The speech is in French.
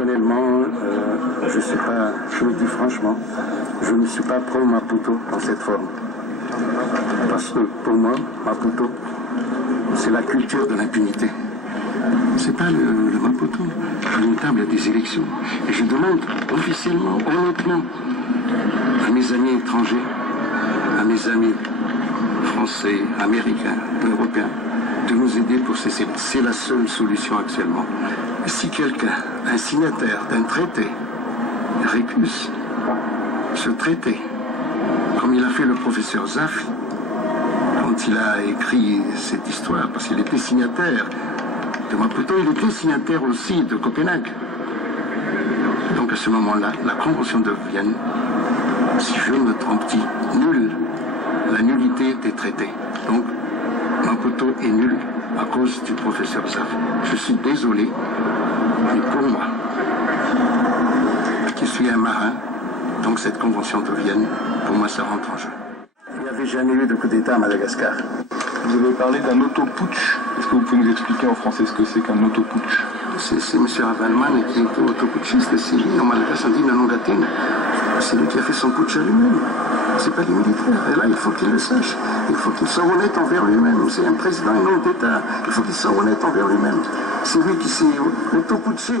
Personnellement, je le dis franchement, je ne suis pas pro-Maputo dans cette forme. Parce que pour moi, Maputo, c'est la culture de l'impunité. C'est pas le Maputo. Table, il y a des élections. Et je demande officiellement, honnêtement, à mes amis étrangers, à mes amis français, américains, européens, de nous aider pour cesser. C'est la seule solution actuellement. Si quelqu'un, un signataire d'un traité, récuse ce traité, comme il a fait le professeur Zaf, quand il a écrit cette histoire, parce qu'il était signataire de Maputo, il était signataire aussi de Copenhague. Donc à ce moment-là, la Convention de Vienne, si je ne me trompe, dit nul, la nullité des traités. Donc Maputo est nul à cause du professeur Zaf. Je suis désolé, mais pour moi, qui suis un marin, donc cette Convention de Vienne, pour moi, ça rentre en jeu. Il n'y avait jamais eu de coup d'État à Madagascar. Vous avez parlé d'un autoputsch. Est-ce que vous pouvez nous expliquer en français ce que c'est qu'un autoputsch? C'est M. Ravalman qui est autoputschiste, c'est lui, en malgache on dit la langue latine. C'est lui qui a fait son putsch à lui-même. C'est pas les militaires. Et là, il faut qu'il le sache. Il faut qu'il soit honnête envers lui-même. C'est un président et non d'État. Il faut qu'il soit honnête envers lui-même. C'est lui qui s'est autoputché.